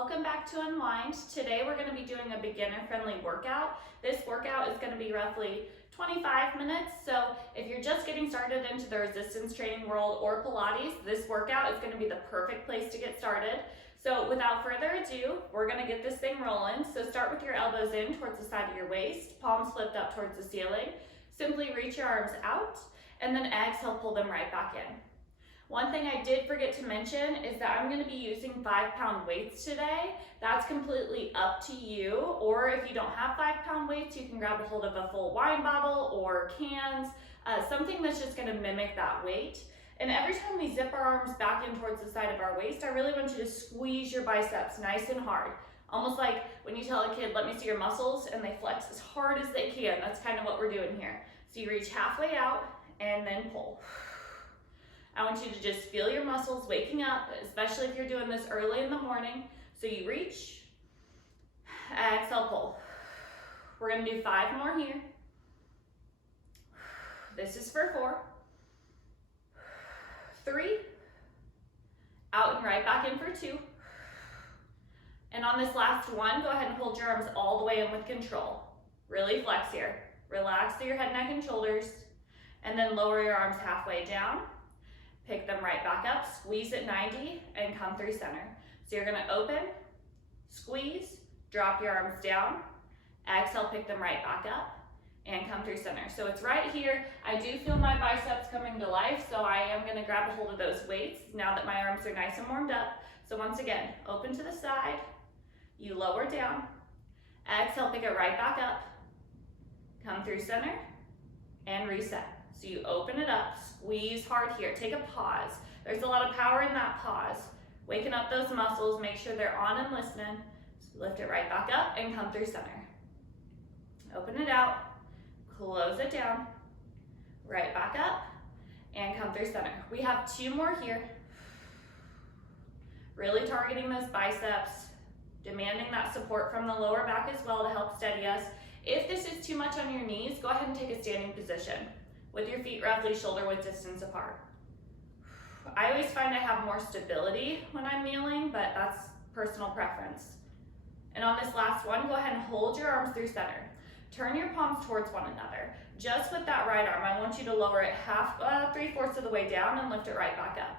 Welcome back to Unwind. Today we're going to be doing a beginner-friendly workout. This workout is going to be roughly 25 minutes, so if you're just getting started into the resistance training world or Pilates, this workout is going to be the perfect place to get started. So without further ado, we're going to get this thing rolling. So start with your elbows in towards the side of your waist, palms flipped up towards the ceiling. Simply reach your arms out, and then exhale, pull them right back in. One thing I did forget to mention is that I'm going to be using 5-pound weights today. That's completely up to you, or if you don't have 5-pound weights, you can grab a hold of a full wine bottle or cans, something that's just going to mimic that weight. And every time we zip our arms back in towards the side of our waist, I really want you to squeeze your biceps nice and hard. Almost like when you tell a kid, let me see your muscles, and they flex as hard as they can. That's kind of what we're doing here. So you reach halfway out and then pull. I want you to just feel your muscles waking up, especially if you're doing this early in the morning. So you reach, exhale, pull. We're gonna do 5 more here. This is for 4, 3, out and right back in for 2. And on this last one, go ahead and hold your arms all the way in with control. Really flex here. Relax through your head, neck, and shoulders, and then lower your arms halfway down. Pick them right back up, squeeze at 90, and come through center. So you're gonna open, squeeze, drop your arms down, exhale, pick them right back up, and come through center. So it's right here. I do feel my biceps coming to life, so I am gonna grab a hold of those weights now that my arms are nice and warmed up. So once again, open to the side, you lower down, exhale, pick it right back up, come through center, and reset. So you open it up, squeeze hard here, take a pause. There's a lot of power in that pause. Waking up those muscles, make sure they're on and listening. So lift it right back up and come through center. Open it out, close it down, right back up, and come through center. We have 2 more here. Really targeting those biceps, demanding that support from the lower back as well to help steady us. If this is too much on your knees, go ahead and take a standing position with your feet roughly shoulder width distance apart. I always find I have more stability when I'm kneeling, but that's personal preference. And on this last one, go ahead and hold your arms through center. Turn your palms towards one another. Just with that right arm, I want you to lower it 3/4 of the way down and lift it right back up.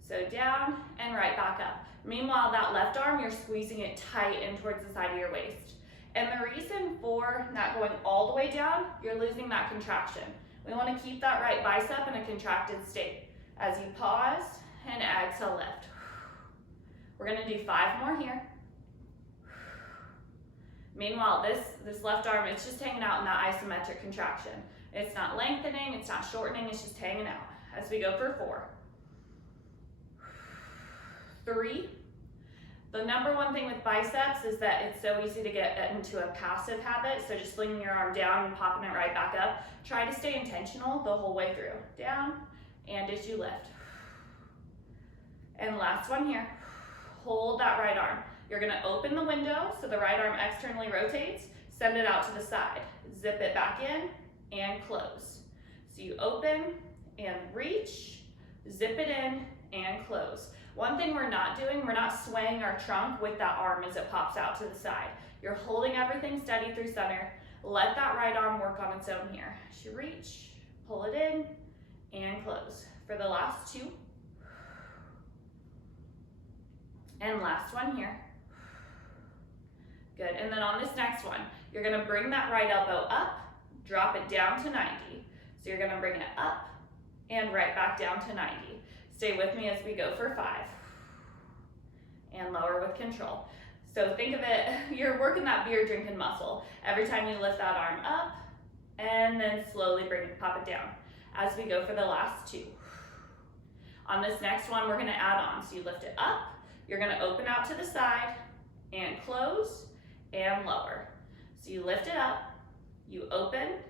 So down and right back up. Meanwhile, that left arm, you're squeezing it tight in towards the side of your waist. And the reason for not going all the way down, you're losing that contraction. We want to keep that right bicep in a contracted state. As you pause and exhale, lift. We're going to do 5 more here. Meanwhile, this left arm, it's just hanging out in that isometric contraction. It's not lengthening, it's not shortening, it's just hanging out. As we go for 4, 3. The number one thing with biceps is that it's so easy to get into a passive habit, so just flinging your arm down and popping it right back up. Try to stay intentional the whole way through. Down, and as you lift. And last one here. Hold that right arm. You're gonna open the window so the right arm externally rotates, send it out to the side. Zip it back in and close. So you open and reach, zip it in and close. One thing we're not doing, we're not swaying our trunk with that arm as it pops out to the side. You're holding everything steady through center. Let that right arm work on its own here. As you reach, pull it in, and close. For the last 2. And last one here. Good, and then on this next one, you're gonna bring that right elbow up, drop it down to 90. So you're gonna bring it up and right back down to 90. Stay with me as we go for 5. And lower with control. So think of it, you're working that beer drinking muscle. Every time you lift that arm up, and then slowly pop it down. As we go for the last 2. On this next one, we're gonna add on. So you lift it up, you're gonna open out to the side, and close, and lower. So you lift it up, you open,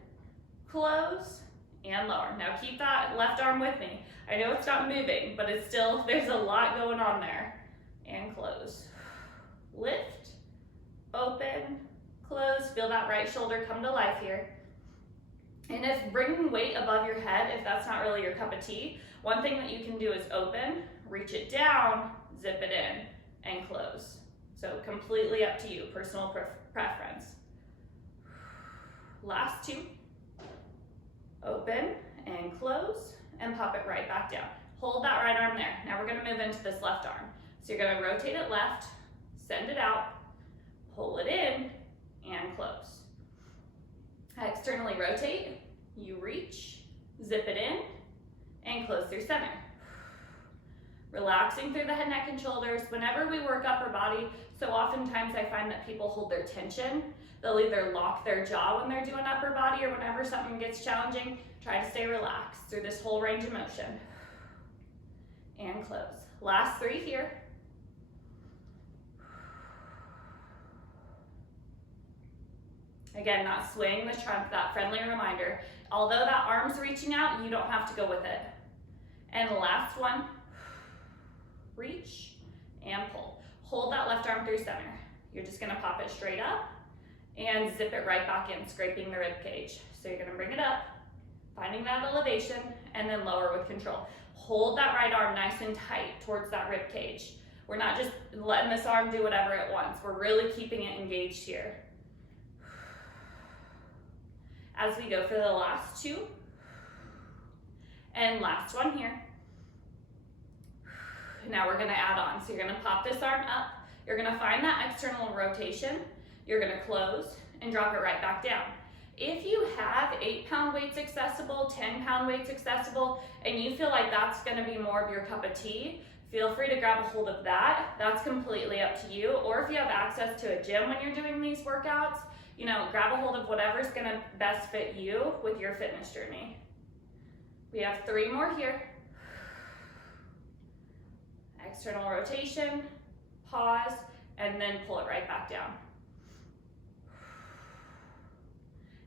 close, and lower. Now keep that left arm with me. I know it's not moving, but it's still, there's a lot going on there. And close. Lift, open, close. Feel that right shoulder come to life here. And if bringing weight above your head, if that's not really your cup of tea, one thing that you can do is open, reach it down, zip it in, and close. completely up to you, personal preference. Last two. Open and close and pop it right back down. Hold that right arm there. Now we're gonna move into this left arm. So you're gonna rotate it left, send it out, pull it in, and close. Externally rotate, you reach, zip it in, and close through center. Relaxing through the head, neck, and shoulders. Whenever we work upper body, so oftentimes I find that people hold their tension. They'll either lock their jaw when they're doing upper body or whenever something gets challenging, try to stay relaxed through this whole range of motion. And close. Last three here. Again, not swaying the trunk, that friendly reminder. Although that arm's reaching out, you don't have to go with it. And last one, reach and pull. Hold that left arm through center. You're just gonna pop it straight up and zip it right back in, scraping the rib cage. So you're gonna bring it up, finding that elevation, and then lower with control. Hold that right arm nice and tight towards that rib cage. We're not just letting this arm do whatever it wants. We're really keeping it engaged here. As we go for the last two, and last one here. Now we're gonna add on. So you're gonna pop this arm up, you're gonna find that external rotation, you're gonna close and drop it right back down. If you have 8-pound weights accessible, 10-pound weights accessible, and you feel like that's gonna be more of your cup of tea, feel free to grab a hold of that. That's completely up to you. Or if you have access to a gym when you're doing these workouts, you know, grab a hold of whatever's gonna best fit you with your fitness journey. We have 3 more here. External rotation, pause, and then pull it right back down.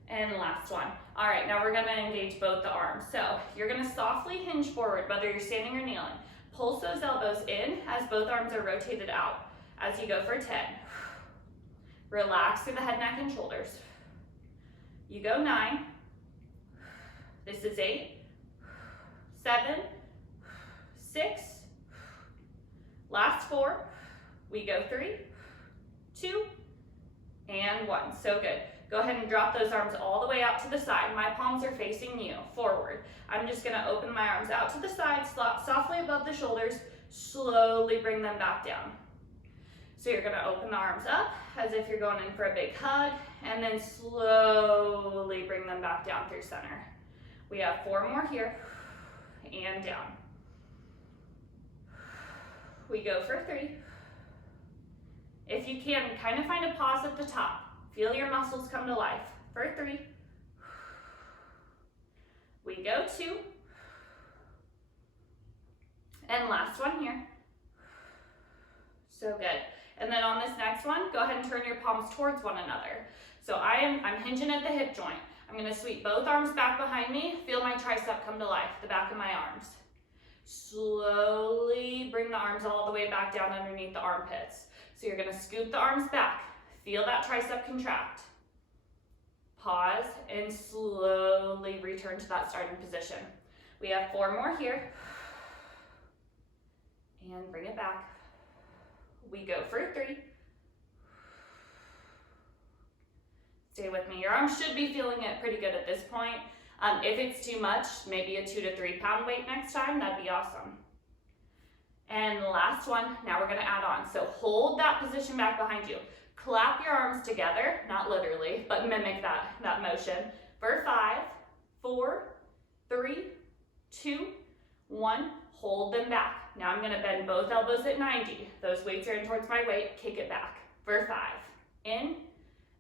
And last one. All right, now we're gonna engage both the arms. So you're gonna softly hinge forward, whether you're standing or kneeling. Pulse those elbows in as both arms are rotated out as you go for 10. Relax through the head, neck, and shoulders. You go 9. This is 8, 7, 6, last 4. We go 3, 2, and 1. So good. Go ahead and drop those arms all the way out to the side. My palms are facing you, forward. I'm just gonna open my arms out to the side, softly above the shoulders, slowly bring them back down. So you're gonna open the arms up as if you're going in for a big hug, and then slowly bring them back down through center. We have 4 more here, and down. We go for 3. If you can, kind of find a pause at the top. Feel your muscles come to life. For 3. We go 2. And last one here. So good. And then on this next one, go ahead and turn your palms towards one another. So I'm hinging at the hip joint. I'm gonna sweep both arms back behind me. Feel my tricep come to life, the back of my arms. Slowly bring the arms all the way back down underneath the armpits. So you're gonna scoop the arms back. Feel that tricep contract. Pause and slowly return to that starting position. We have 4 more here. And bring it back. We go for 3. Stay with me. Your arms should be feeling it pretty good at this point. If it's too much, maybe a 2 to 3 pound weight next time, that'd be awesome. And last one, now we're gonna add on. So hold that position back behind you. Clap your arms together, not literally, but mimic that motion. For 5, 4, 3, 2, 1, hold them back. Now I'm gonna bend both elbows at 90. Those weights are in towards my weight, kick it back. For 5, in,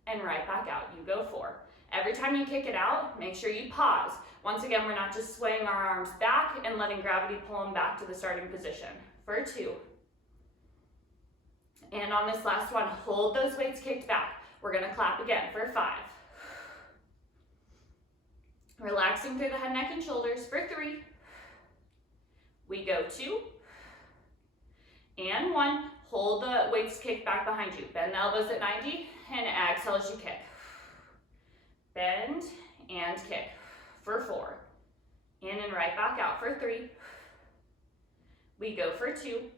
and right back out. You go 4. Every time you kick it out, make sure you pause. Once again, we're not just swaying our arms back and letting gravity pull them back to the starting position. For 2. And on this last one, hold those weights kicked back. We're gonna clap again for 5. Relaxing through the head, neck, and shoulders for 3. We go 2. And 1. Hold the weights kicked back behind you. Bend the elbows at 90 and exhale as you kick. Bend and kick for 4. In and right back out for 3. We go for 2.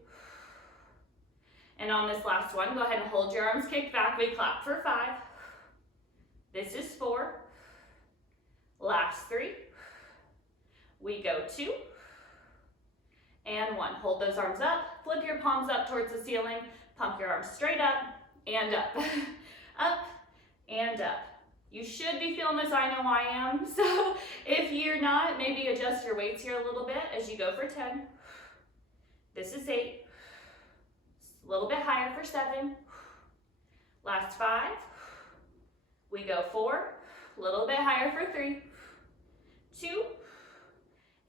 And on this last one, go ahead and hold your arms kicked back. We clap for 5. This is 4. Last 3. We go 2. And 1. Hold those arms up. Flip your palms up towards the ceiling. Pump your arms straight up and up. Up and up. You should be feeling this, I know I am. So if you're not, maybe adjust your weights here a little bit as you go for 10. This is 8. A little bit higher for 7. Last 5. We go 4. A little bit higher for 3. 2.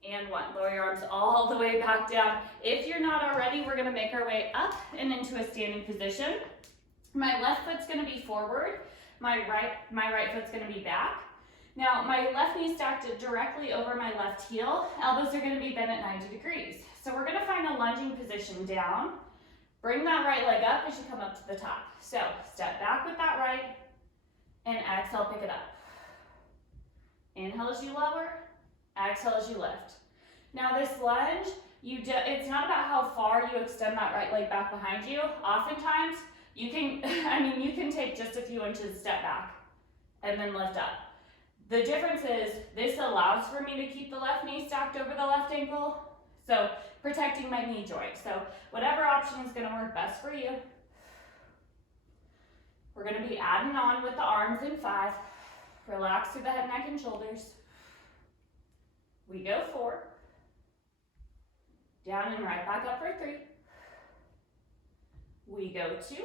And 1. Lower your arms all the way back down. If you're not already, we're going to make our way up and into a standing position. My left foot's going to be forward. My right foot's going to be back. Now, my left knee stacked directly over my left heel. Elbows are going to be bent at 90 degrees. So we're going to find a lunging position down. Bring that right leg up as you come up to the top. So step back with that right and exhale, pick it up. Inhale as you lower, exhale as you lift. Now this lunge, it's not about how far you extend that right leg back behind you. Oftentimes, you can take just a few inches, step back, and then lift up. The difference is this allows for me to keep the left knee stacked over the left ankle, so protecting my knee joint. So whatever option is going to work best for you. We're going to be adding on with the arms in 5. Relax through the head, neck, and shoulders. We go 4. Down and right back up for 3. We go 2.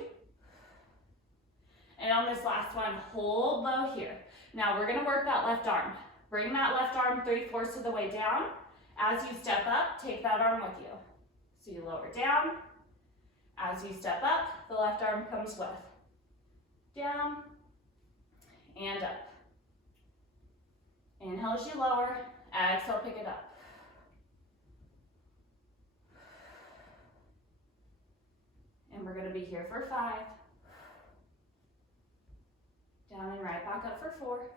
And on this last one, hold low here. Now we're gonna work that left arm. Bring that left arm 3/4 of the way down. As you step up, take that arm with you. So you lower down. As you step up, the left arm comes with. Down and up. Inhale as you lower, exhale, pick it up. And we're gonna be here for 5. Down and right back up for 4.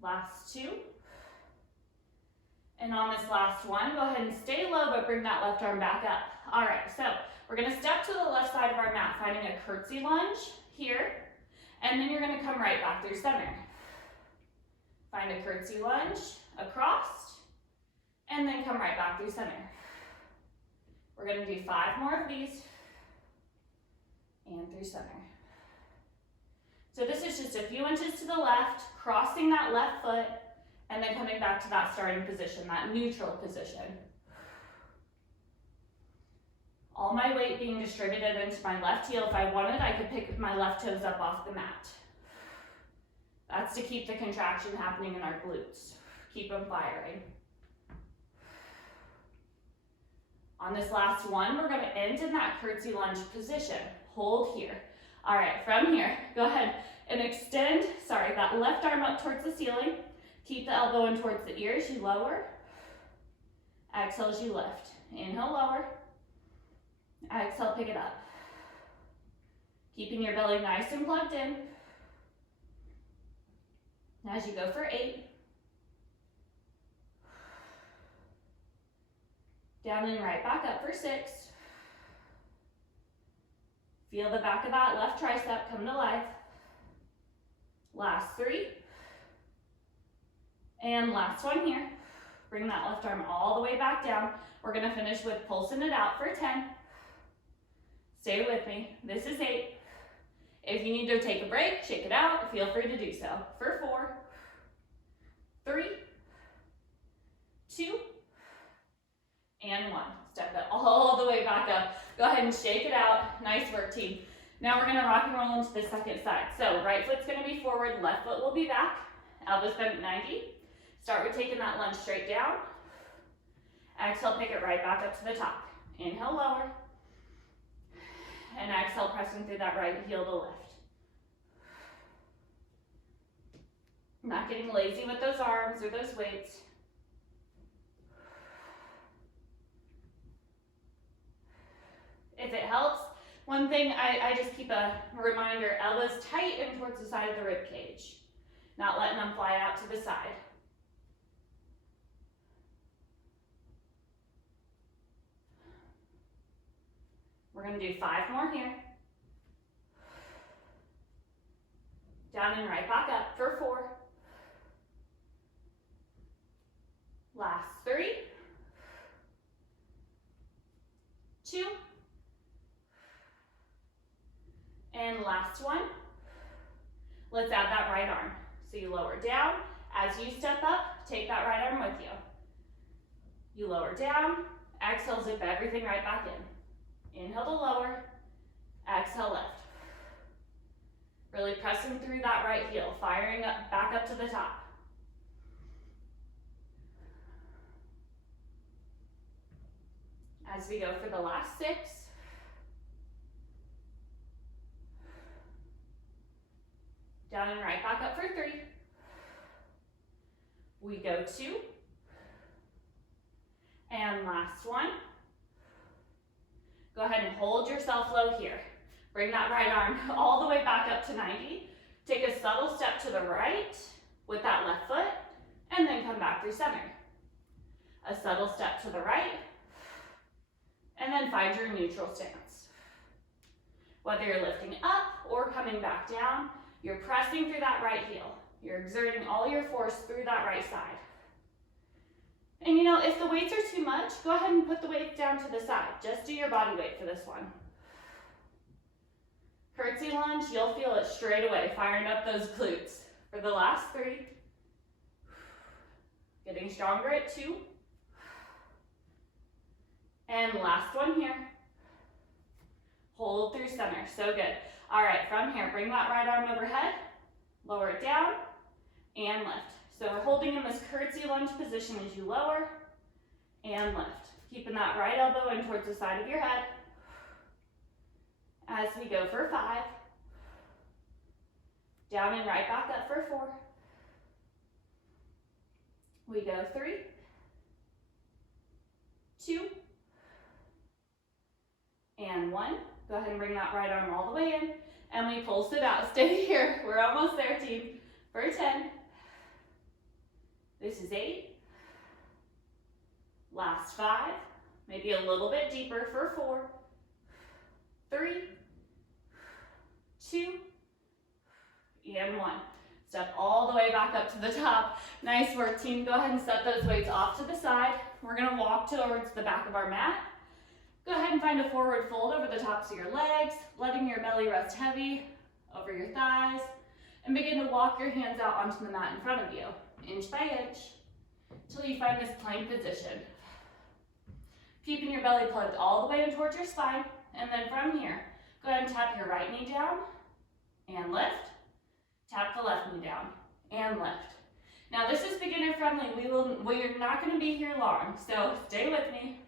Last 2. And on this last one, go ahead and stay low, but bring that left arm back up. All right, so we're gonna step to the left side of our mat, finding a curtsy lunge here, and then you're gonna come right back through center. Find a curtsy lunge, across, and then come right back through center. We're gonna do 5 more of these, and through center. So this is just a few inches to the left, crossing that left foot, and then coming back to that starting position, that neutral position. All my weight being distributed into my left heel. If I wanted, I could pick my left toes up off the mat. That's to keep the contraction happening in our glutes. Keep them firing. On this last one, we're gonna end in that curtsy lunge position. Hold here. All right, from here, go ahead and extend, that left arm up towards the ceiling. Keep the elbow in towards the ear as you lower. Exhale as you lift. Inhale, lower. Exhale, pick it up. Keeping your belly nice and plugged in. As you go for 8. Down and right back up for 6. Feel the back of that left tricep come to life. Last 3. And last one here. Bring that left arm all the way back down. We're gonna finish with pulsing it out for 10. Stay with me. This is 8. If you need to take a break, shake it out, feel free to do so. For 4, 3, 2, and 1. Step it all the way back up. Go ahead and shake it out. Nice work, team. Now we're gonna rock and roll into the second side. So right foot's gonna be forward, left foot will be back. Elbows bent at 90. Start with taking that lunge straight down. Exhale, pick it right back up to the top. Inhale, lower. And exhale, pressing through that right heel to lift. Not getting lazy with those arms or those weights. If it helps, one thing I just keep a reminder, elbows tight and towards the side of the rib cage. Not letting them fly out to the side. gonna do 5 more here. Down and right back up for 4. Last 3. 2. And last 1. Let's add that right arm. So you lower down. As you step up, take that right arm with you. You lower down, exhale, zip everything right back in. Inhale to lower, exhale, lift. Really pressing through that right heel, firing up, back up to the top. As we go for the last 6. Down and right back up for 3. We go 2. And last 1. Go ahead and hold yourself low here. Bring that right arm all the way back up to 90. Take a subtle step to the right with that left foot, and then come back through center. A subtle step to the right, and then find your neutral stance. Whether you're lifting up or coming back down, you're pressing through that right heel. You're exerting all your force through that right side. And you know, if the weights are too much, go ahead and put the weights down to the side. Just do your body weight for this one. Curtsy lunge, you'll feel it straight away, firing up those glutes. For the last 3. Getting stronger at 2. And last 1 here. Hold through center, so good. All right, from here, bring that right arm overhead, lower it down, and lift. So we're holding in this curtsy lunge position as you lower and lift. Keeping that right elbow in towards the side of your head. As we go for 5. Down and right back up for 4. We go 3, 2, and 1. Go ahead and bring that right arm all the way in, and we pulse it out. Stay here. We're almost there, team. For 10. This is 8. Last 5. Maybe a little bit deeper for 4, 3, 2, and 1. Step all the way back up to the top. Nice work, team. Go ahead and set those weights off to the side. We're gonna walk towards the back of our mat. Go ahead and find a forward fold over the tops of your legs, letting your belly rest heavy over your thighs, and begin to walk your hands out onto the mat in front of you, inch by inch, until you find this plank position. Keeping your belly plugged all the way in towards your spine, and then from here, go ahead and tap your right knee down, and lift. Tap the left knee down, and lift. Now this is beginner friendly. We're not gonna be here long, so stay with me.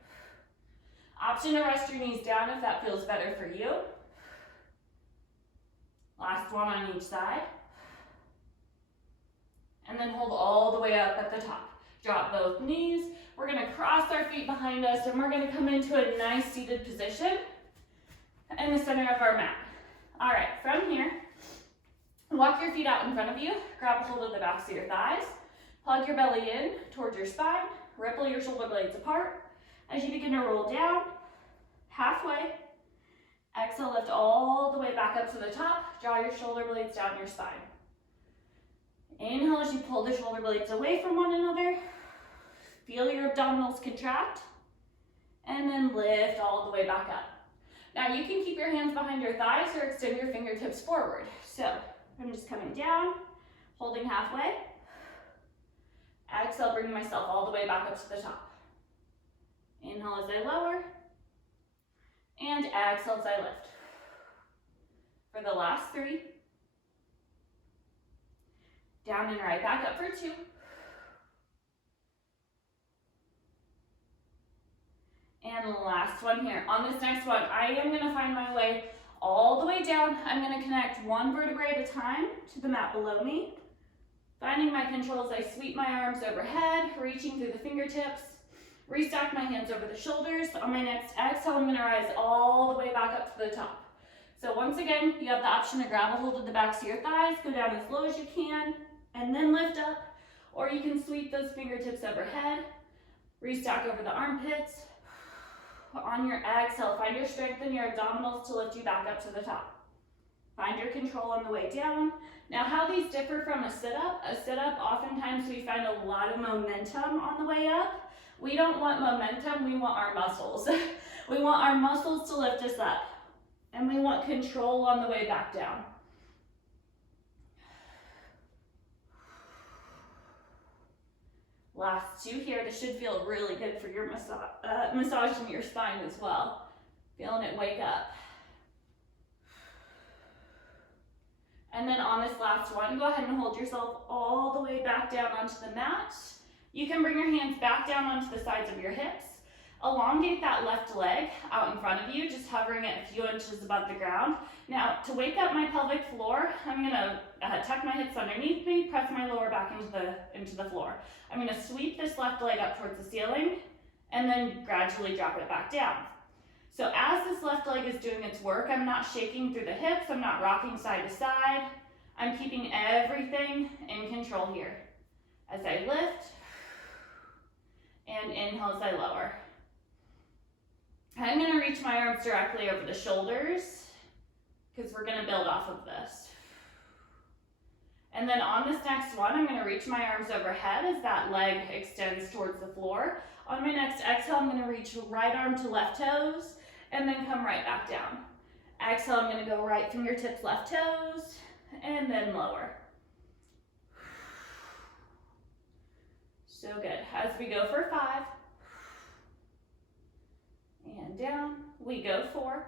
Option to rest your knees down if that feels better for you. Last 1 on each side. And then hold all the way up at the top. Drop both knees. We're gonna cross our feet behind us, and we're gonna come into a nice seated position in the center of our mat. All right, from here, walk your feet out in front of you. Grab a hold of the backs of your thighs. Plug your belly in towards your spine. Ripple your shoulder blades apart. As you begin to roll down, halfway, exhale, lift all the way back up to the top. Draw your shoulder blades down your spine. Inhale as you pull the shoulder blades away from one another. Feel your abdominals contract. And then lift all the way back up. Now you can keep your hands behind your thighs or extend your fingertips forward. So I'm just coming down, holding halfway. Exhale, bringing myself all the way back up to the top. Inhale as I lower, and exhale as I lift. For the last 3, down and right back up for 2. And last one here. On this next one, I am gonna find my way all the way down. I'm gonna connect 1 vertebrae at a time to the mat below me. Finding my control as I sweep my arms overhead, reaching through the fingertips. Restack my hands over the shoulders. On my next exhale, I'm gonna rise all the way back up to the top. So once again, you have the option to grab a hold of the backs of your thighs, go down as low as you can, and then lift up. Or you can sweep those fingertips overhead, restack over the armpits, On your exhale, find your strength in your abdominals to lift you back up to the top. Find your control on the way down. Now, how these differ from a sit-up, oftentimes we find a lot of momentum on the way up. We don't want momentum, we want our muscles. We want our muscles to lift us up, and we want control on the way back down. Last two here. This should feel really good for your massaging your spine as well. Feeling it wake up. And then on this last one, go ahead and hold yourself all the way back down onto the mat. You can bring your hands back down onto the sides of your hips. Elongate that left leg out in front of you, just hovering it a few inches above the ground. Now, to wake up my pelvic floor, I'm gonna tuck my hips underneath me, press my lower back into the floor. I'm gonna sweep this left leg up towards the ceiling, and then gradually drop it back down. So as this left leg is doing its work, I'm not shaking through the hips, I'm not rocking side to side. I'm keeping everything in control here. As I lift, and inhale as I lower. I'm gonna reach my arms directly over the shoulders, because we're gonna build off of this. And then on this next one, I'm gonna reach my arms overhead as that leg extends towards the floor. On my next exhale, I'm gonna reach right arm to left toes, and then come right back down. Exhale, I'm gonna go right fingertips, left toes, and then lower. So good. As we go for 5, and down, we go 4,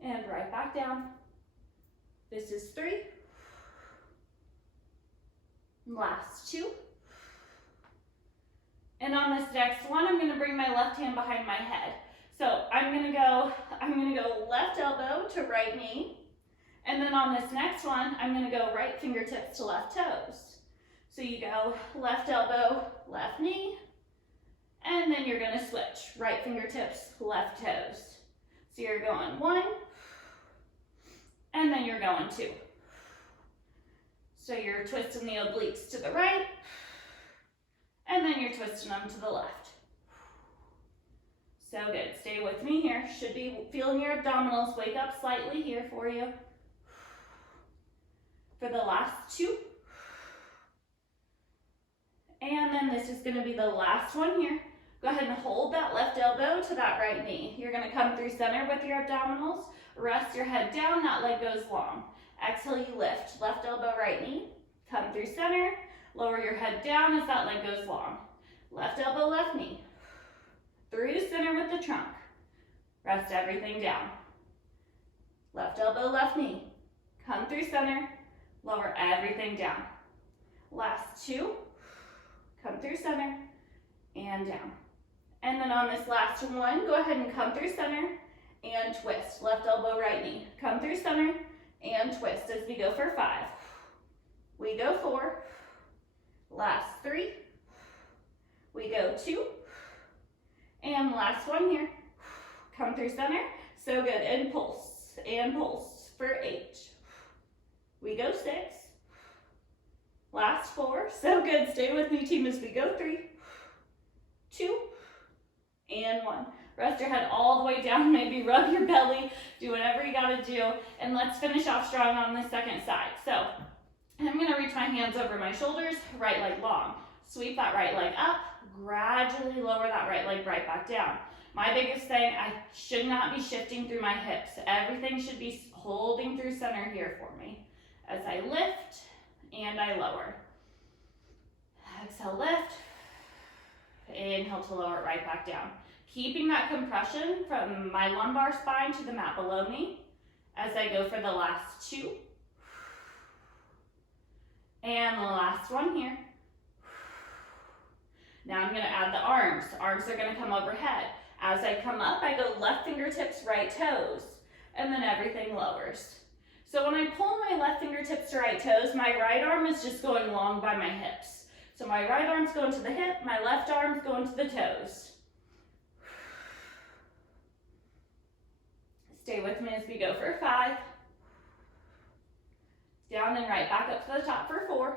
and right back down. This is 3, last 2. And on this next one, I'm gonna bring my left hand behind my head. So I'm gonna go left elbow to right knee. And then on this next one, I'm gonna go right fingertips to left toes. So you go left elbow, left knee, and then you're gonna switch, right fingertips, left toes. So you're going 1, and then you're going 2. So you're twisting the obliques to the right, and then you're twisting them to the left. So good, stay with me here. Should be feeling your abdominals wake up slightly here for you. For the last 2. And then this is gonna be the last one here. Go ahead and hold that left elbow to that right knee. You're gonna come through center with your abdominals, rest your head down, that leg goes long. Exhale, you lift, left elbow, right knee, come through center, lower your head down as that leg goes long. Left elbow, left knee, through center with the trunk. Rest everything down. Left elbow, left knee, come through center, lower everything down. Last 2, come through center, and down. And then on this last one, go ahead and come through center and twist. Left elbow, right knee. Come through center and twist as we go for 5. We go 4. Last 3. We go 2. And last one here. Come through center. So good. And pulse for 8. We go 6. Last 4. So good. Stay with me, team, as we go 3, 2, and 1. Rest your head all the way down, maybe rub your belly, do whatever you gotta do, and let's finish off strong on the second side. So I'm gonna reach my hands over my shoulders, right leg long. Sweep that right leg up, gradually lower that right leg right back down. My biggest thing, I should not be shifting through my hips. Everything should be holding through center here for me. As I lift and I lower. Exhale, lift. Inhale to lower it right back down. Keeping that compression from my lumbar spine to the mat below me as I go for the last 2. And the last one here. Now I'm gonna add the arms. Arms are gonna come overhead. As I come up, I go left fingertips, right toes, and then everything lowers. So when I pull my left fingertips to right toes, my right arm is just going long by my hips. So my right arm's going to the hip, my left arm's going to the toes. Stay with me as we go for 5. Down and right back up to the top for 4.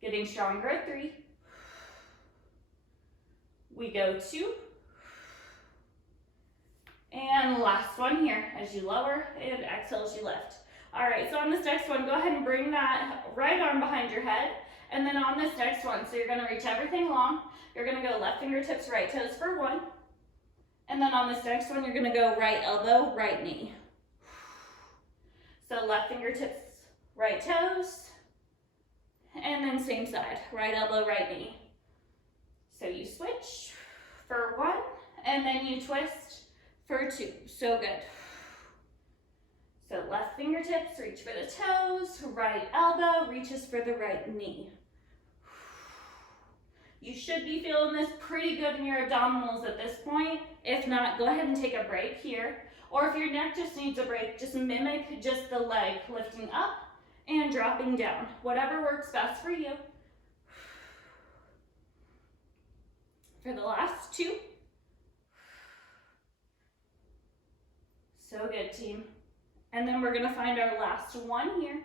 Getting stronger at 3. We go 2. And last one here, as you lower and exhale as you lift. All right, so on this next one, go ahead and bring that right arm behind your head. And then on this next one, so you're gonna reach everything long. You're gonna go left fingertips, right toes for 1. And then on this next one, you're gonna go right elbow, right knee. So left fingertips, right toes. And then same side, right elbow, right knee. So you switch for 1, and then you twist for 2. So good. So left fingertips, reach for the toes, right elbow reaches for the right knee. You should be feeling this pretty good in your abdominals at this point. If not, go ahead and take a break here. Or if your neck just needs a break, just mimic just the leg lifting up and dropping down. Whatever works best for you. For the last 2. So good, team. And then we're gonna find our last one here.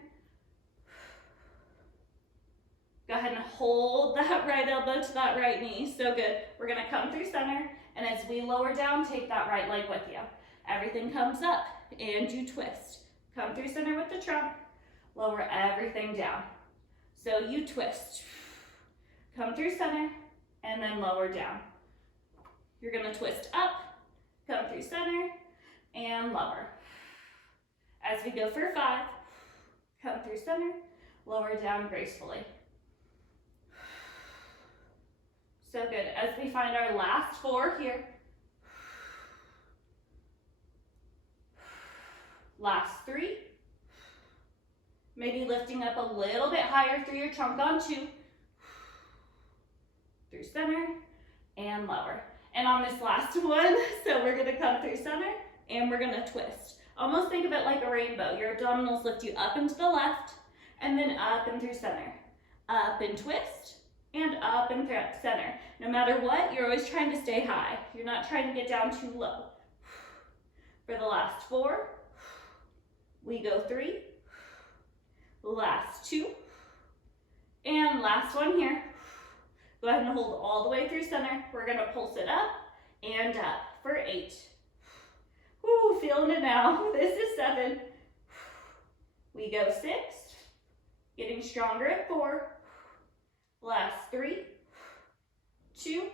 Go ahead and hold that right elbow to that right knee. So good. We're gonna come through center, and as we lower down, take that right leg with you. Everything comes up, and you twist. Come through center with the trunk, lower everything down. So you twist. Come through center, and then lower down. You're gonna twist up, come through center, and lower. As we go for 5, come through center, lower down gracefully. So good. As we find our last 4 here. Last 3. Maybe lifting up a little bit higher through your trunk on 2. Through center and lower. And on this last one, so we're gonna come through center and we're gonna twist. Almost think of it like a rainbow. Your abdominals lift you up and to the left, and then up and through center. Up and twist, and up and through center. No matter what, you're always trying to stay high. You're not trying to get down too low. For the last 4, we go 3, last 2, and last one here. Go ahead and hold all the way through center. We're gonna pulse it up and up for 8. Woo, feeling it now. This is 7. We go 6, getting stronger at 4. Last 3, 2,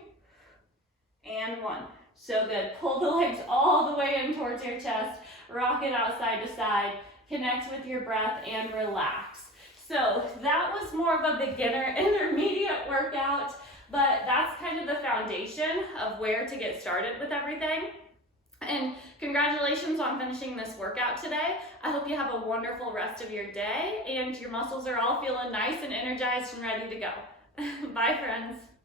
and 1. So good. Pull the legs all the way in towards your chest. Rock it out side to side. Connect with your breath and relax. So that was more of a beginner intermediate workout, but that's kind of the foundation of where to get started with everything. And congratulations on finishing this workout today. I hope you have a wonderful rest of your day and your muscles are all feeling nice and energized and ready to go. Bye, friends.